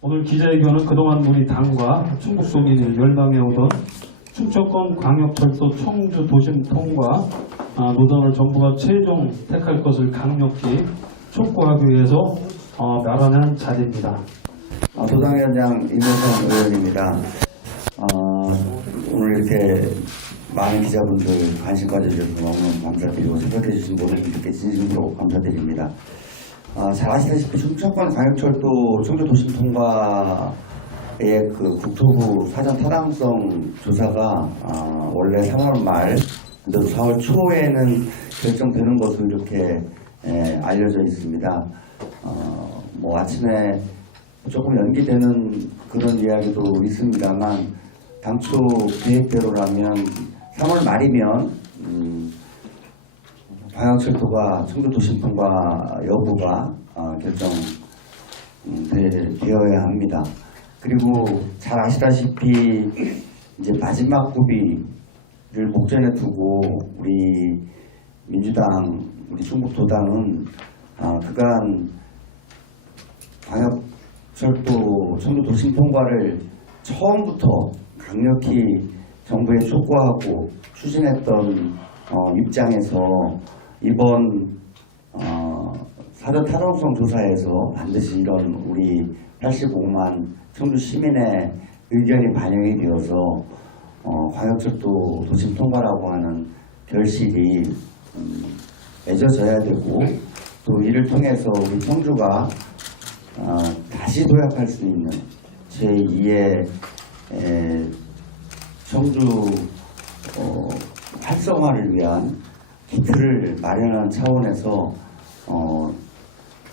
오늘 기자회견은 그동안 우리 당과 충북 소민이 열망해 오던 충청권 광역철도 청주 도심 통과 노선을 정부가 최종 택할 것을 강력히 촉구하기 위해서 마련한 자리입니다. 도당위원장 임효선 의원입니다. 오늘 이렇게 많은 기자분들 관심 가져주셔서 너무 감사드리고 생각해 주신 모든 분들께 진심으로 감사드립니다. 잘 아시다시피 충청권 광역철도 청주 도심 통과의 그 국토부 사전 타당성 조사가 원래 3월 말, 4월 초에는 결정되는 것으로 이렇게 알려져 있습니다. 뭐 아침에 조금 연기되는 그런 이야기도 있습니다만 당초 계획대로라면 3월 말이면 광역철도가 청주 도심 통과 여부가 결정되어야 합니다. 그리고 잘 아시다시피 이제 마지막 고비를 목전에 두고 우리 민주당, 우리 충북도당은 그간 광역철도 청주 도심 통과를 처음부터 강력히 정부에 촉구하고 추진했던 입장에서 이번 사전 타당성 조사에서 반드시 이런 우리 85만 청주 시민의 의견이 반영이 되어서 광역철도 도심 통과라고 하는 결실이 맺어져야 되고 또 이를 통해서 우리 청주가 다시 도약할 수 있는 제2의 청주 활성화를 위한 기틀을 마련하는 차원에서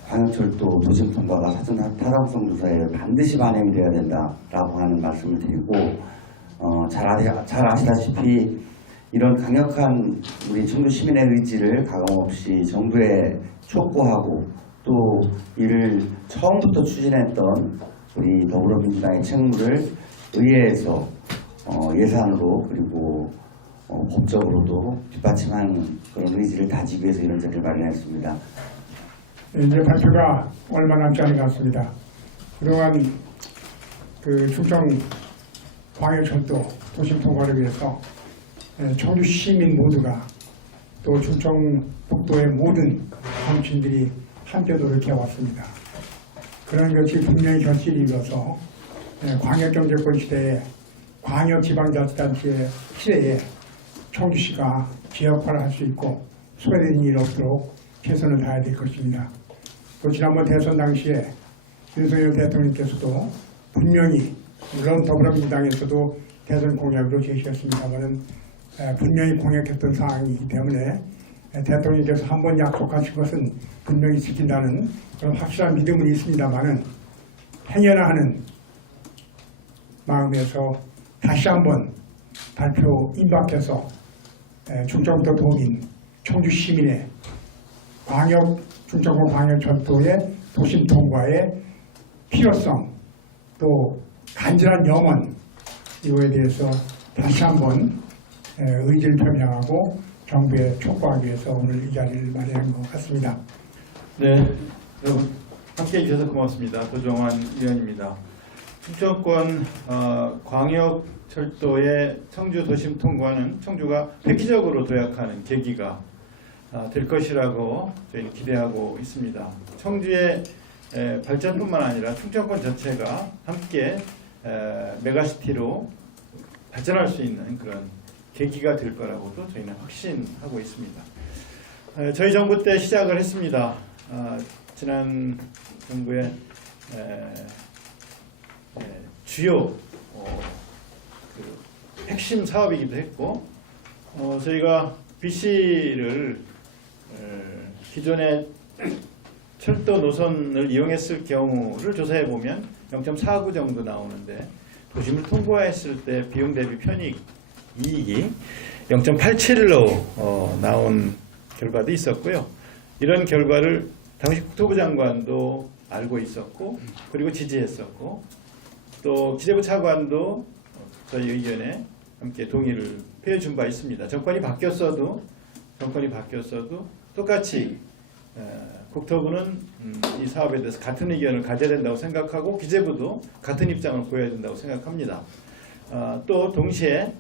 광역철도 도심 통과가 사전 타당성 조사에 반드시 반영이 되어야 된다라고 하는 말씀을 드리고 잘 아시다시피 이런 강력한 우리 청주 시민의 의지를 가감없이 정부에 촉구하고 또 이를 처음부터 추진했던 우리 더불어민주당의 책무를 의회에서 예산으로 그리고 법적으로도 뒷받침하는 그런 의지를 다지기 위해서 이런 자리를 마련했습니다. 이제 발표가 얼마 남지 않은 것 같습니다. 그동안 그 충청 광역철도 도심 통과를 위해서 청주 시민 모두가 또 충청북도의 모든 정치인들이 함께 노력해 왔습니다. 그런 것이 분명히 결실이 이뤄서 광역경제권 시대에 광역지방자치단체의 시대에 청주시가 지역화를 할 수 있고 소외되는 일 없도록 최선을 다해야 될 것입니다. 또 지난번 대선 당시에 윤석열 대통령께서도 분명히 물론 더불어민주당에서도 대선 공약으로 제시했습니다만은 분명히 공약했던 사항이기 때문에 대통령께서 한번 약속하신 것은 분명히 지킨다는 그런 확실한 믿음은 있습니다만은 행여나 하는 마음에서 다시 한번 발표 임박해서 충청도 도민, 청주 시민의 충청권 광역철도의 도심 통과의 필요성 또 간절한 염원 이거에 대해서 다시 한번 의지를 표명하고 정부에 촉구하기 위해서 오늘 이 자리를 마련한 것 같습니다. 네, 여러분 함께해 주셔서 고맙습니다. 도종환 의원입니다. 충청권 광역철도의 청주 도심 통과는 청주가 획기적으로 도약하는 계기가 될 것이라고 저희는 기대하고 있습니다. 청주의 발전뿐만 아니라 충청권 전체가 함께 메가시티로 발전할 수 있는 그런 계기가 될 거라고도 저희는 확신하고 있습니다. 저희 정부 때 시작을 했습니다. 지난 정부의 주요 핵심 사업이기도 했고 저희가 BC를 기존의 철도 노선을 이용했을 경우를 조사해 보면 0.49 정도 나오는데 도심을 통과했을 때 비용 대비 편익 이익이 0.87로 나온 결과도 있었고요. 이런 결과를 당시 국토부 장관도 알고 있었고 그리고 지지했었고 또 기재부 차관도 저희 의견에 함께 동의를 표해 준 바 있습니다. 정권이 바뀌었어도 똑같이 국토부는 이 사업에 대해서 같은 의견을 가져야 된다고 생각하고 기재부도 같은 입장을 보여야 된다고 생각합니다. 또 동시에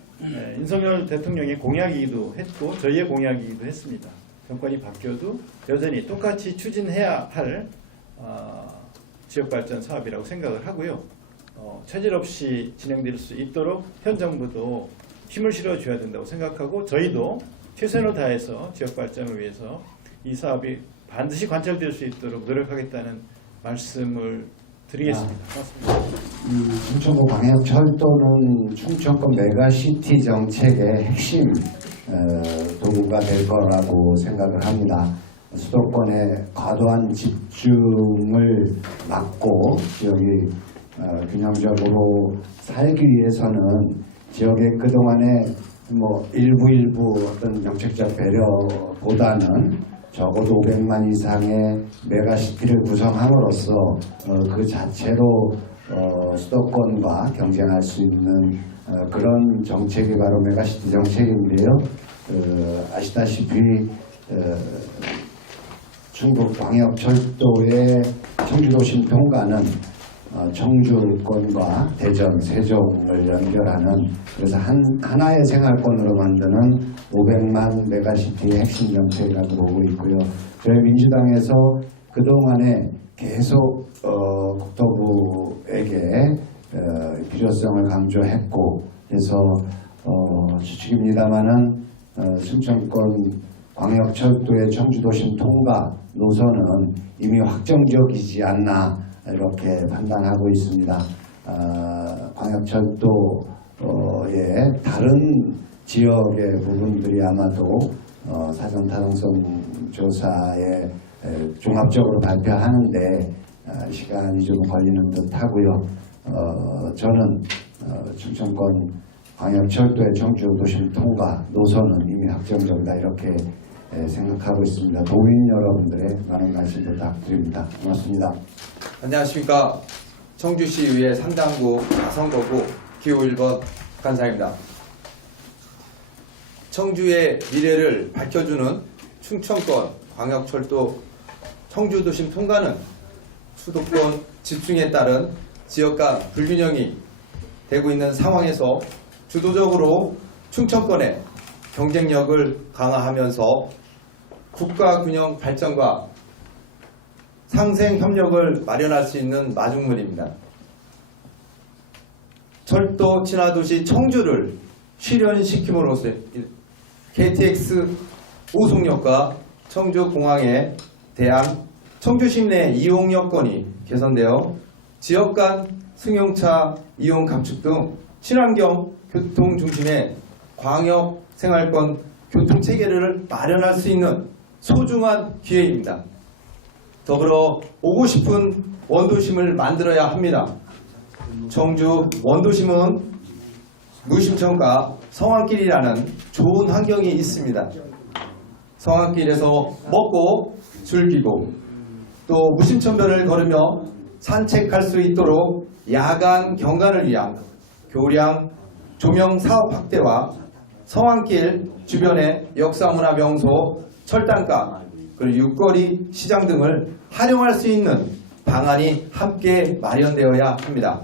윤석열 대통령의 공약이기도 했고 저희의 공약이기도 했습니다. 정권이 바뀌어도 여전히 똑같이 추진해야 할 지역발전 사업이라고 생각을 하고요. 차질 없이 진행될 수 있도록 현 정부도 힘을 실어줘야 된다고 생각하고 저희도 최선을 다해서 지역발전을 위해서 이 사업이 반드시 관철될 수 있도록 노력하겠다는 말씀을 드리겠습니다. 고맙습니다. 충청도 광역철도는 충청권 메가시티 정책의 핵심 도구가 될 거라고 생각을 합니다. 수도권의 과도한 집중을 막고 지역이 균형적으로 살기 위해서는 지역의 그동안의 일부 어떤 정책적 배려보다는 적어도 500만 이상의 메가시티를 구성함으로써 그 자체로 수도권과 경쟁할 수 있는 그런 정책이 바로 메가시티 정책인데요. 아시다시피 충북 광역철도의 청주도심 통과는 청주권과 대전, 세종을 연결하는 그래서 하나의 생활권으로 만드는 500만 메가시티의 핵심 정책이라고 보고 있고요. 저희 민주당에서 그동안에 계속 국토부에게 필요성을 강조했고 해서 추측입니다마는 충청권 광역철도의 청주도심 통과 노선은 이미 확정적이지 않나 이렇게 판단하고 있습니다. 광역철도의 다른 지역의 부분들이 아마도 사전 타당성 조사에 종합적으로 발표하는데 시간이 좀 걸리는 듯 하고요. 저는 충청권 광역철도의 청주도심 통과 노선은 이미 확정적이다 이렇게 생각하고 있습니다. 도민 여러분들의 많은 관심 부탁드립니다. 고맙습니다. 안녕하십니까. 청주시의회 상당구 가성거구 기호 1번 간사입니다. 청주의 미래를 밝혀주는 충청권 광역철도 청주도심 통과는 수도권 집중에 따른 지역 간 불균형이 되고 있는 상황에서 주도적으로 충청권의 경쟁력을 강화하면서 국가균형 발전과 상생 협력을 마련할 수 있는 마중물입니다. 철도 친화도시 청주를 실현시킴으로써 KTX 오송역과 청주공항에 대한 청주시 내 이용 여건이 개선되어 지역 간 승용차 이용 감축 등 친환경 교통 중심의 광역 생활권 교통 체계를 마련할 수 있는 소중한 기회입니다. 더불어 오고 싶은 원도심을 만들어야 합니다. 청주 원도심은 무심천과 성안길이라는 좋은 환경이 있습니다. 성안길에서 먹고 즐기고 또 무심천변을 걸으며 산책할 수 있도록 야간 경관을 위한 교량 조명 사업 확대와 성안길 주변의 역사문화 명소, 철당가, 그리고 육거리 시장 등을 활용할 수 있는 방안이 함께 마련되어야 합니다.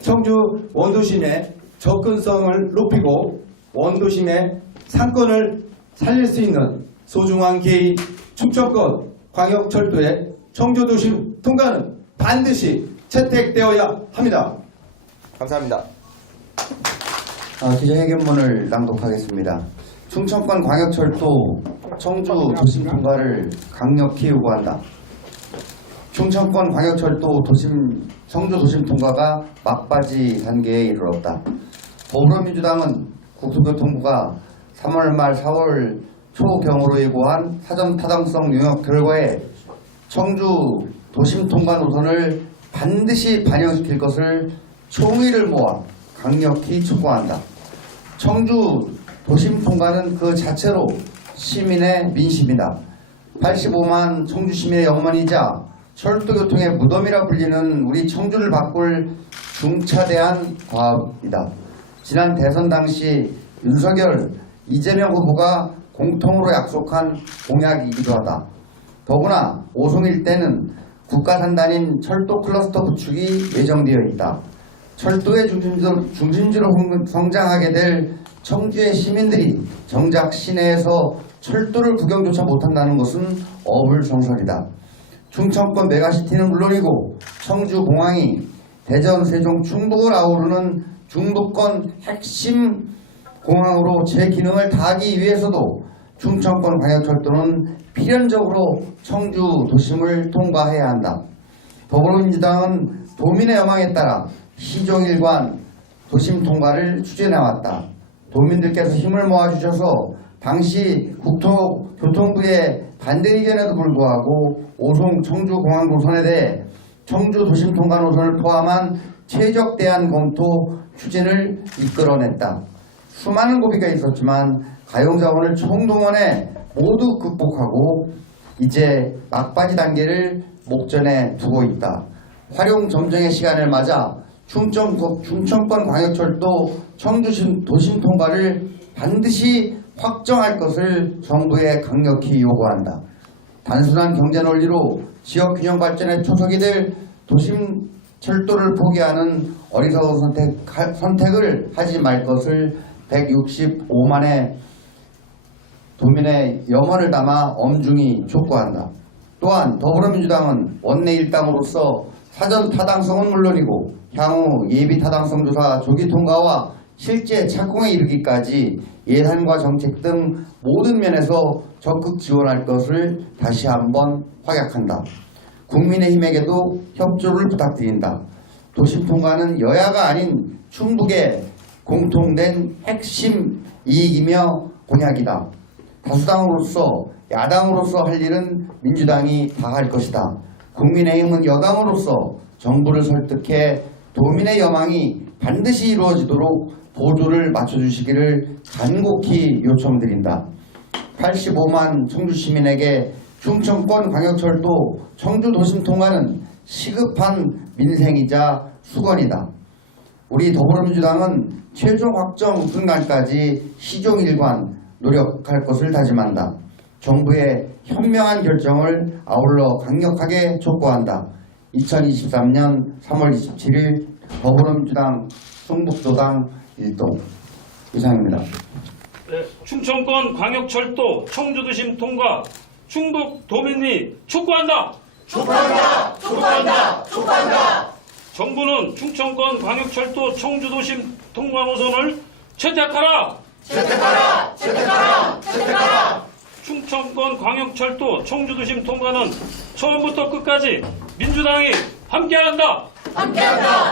청주 원도심의 접근성을 높이고 원도심의 상권을 살릴 수 있는 소중한 기회 충청권 광역철도의 청주도심 통과는 반드시 채택되어야 합니다. 감사합니다. 기자회견문을 낭독하겠습니다. 충청권 광역철도 청주 도심 통과를 강력히 요구한다. 충청권 광역철도 청주 도심 통과가 막바지 단계에 이르렀다. 더불어민주당은 국토교통부가 3월 말 4월 초경으로 예고한 사전 타당성 용역 결과에 청주 도심 통과 노선을 반드시 반영시킬 것을 총의를 모아 강력히 촉구한다. 청주 도심 통과는 그 자체로 시민의 민심이다. 85만 청주 시민의 영원이자 철도교통의 무덤이라 불리는 우리 청주를 바꿀 중차대한 과업이다. 지난 대선 당시 윤석열, 이재명 후보가 공통으로 약속한 공약이기도 하다. 더구나 오송 일대는 국가산단인 철도 클러스터 구축이 예정되어 있다. 철도의 중심지로 성장하게 될 청주의 시민들이 정작 시내에서 철도를 구경조차 못한다는 것은 어불성설이다. 충청권 메가시티는 물론이고 청주공항이 대전, 세종, 충북을 아우르는 중부권 핵심 공항으로 제 기능을 다하기 위해서도 충청권 광역철도는 필연적으로 청주 도심을 통과해야 한다. 더불어민주당은 도민의 여망에 따라 시종일관 도심 통과를 추진해왔다. 도민들께서 힘을 모아주셔서 당시 국토교통부의 반대 의견에도 불구하고 오송 청주공항 노선에 대해 청주 도심 통과 노선을 포함한 최적 대안 검토 추진을 이끌어냈다. 수많은 고비가 있었지만 가용자원을 총동원해 모두 극복하고 이제 막바지 단계를 목전에 두고 있다. 활용 점정의 시간을 맞아 충청권 광역철도 청주 도심 통과를 반드시 확정할 것을 정부에 강력히 요구한다. 단순한 경제 논리로 지역 균형 발전에 초석이 될 도심 철도를 포기하는 어리석은 선택을 하지 말 것을 165만의 도민의 염원을 담아 엄중히 촉구한다. 또한 더불어민주당은 원내 일당으로서 사전 타당성은 물론이고 향후 예비 타당성 조사 조기 통과와 실제 착공에 이르기까지 예산과 정책 등 모든 면에서 적극 지원할 것을 다시 한번 확약한다. 국민의힘에게도 협조를 부탁드린다. 도심 통과는 여야가 아닌 충북의 공통된 핵심 이익이며 공약이다. 다수당으로서 야당으로서 할 일은 민주당이 다 할 것이다. 국민의힘은 여당으로서 정부를 설득해 도민의 여망이 반드시 이루어지도록 보조를 맞춰주시기를 간곡히 요청드린다. 85만 청주 시민에게 충청권 광역철도 청주 도심 통과는 시급한 민생이자 수건이다. 우리 더불어민주당은 최종 확정 순간까지 시종일관 노력할 것을 다짐한다. 정부의 현명한 결정을 아울러 강력하게 촉구한다. 2023년 3월 27일 더불어민주당 충북도당 1동 이상입니다. 네, 충청권 광역철도 청주도심 통과 충북 도민이 촉구한다. 촉구한다! 촉구한다! 촉구한다! 정부는 충청권 광역철도 청주도심 통과 노선을 채택하라. 채택하라! 채택하라! 채택하라! 충청권 광역철도 청주도심 통과는 처음부터 끝까지 민주당이 함께한다. 함께한다!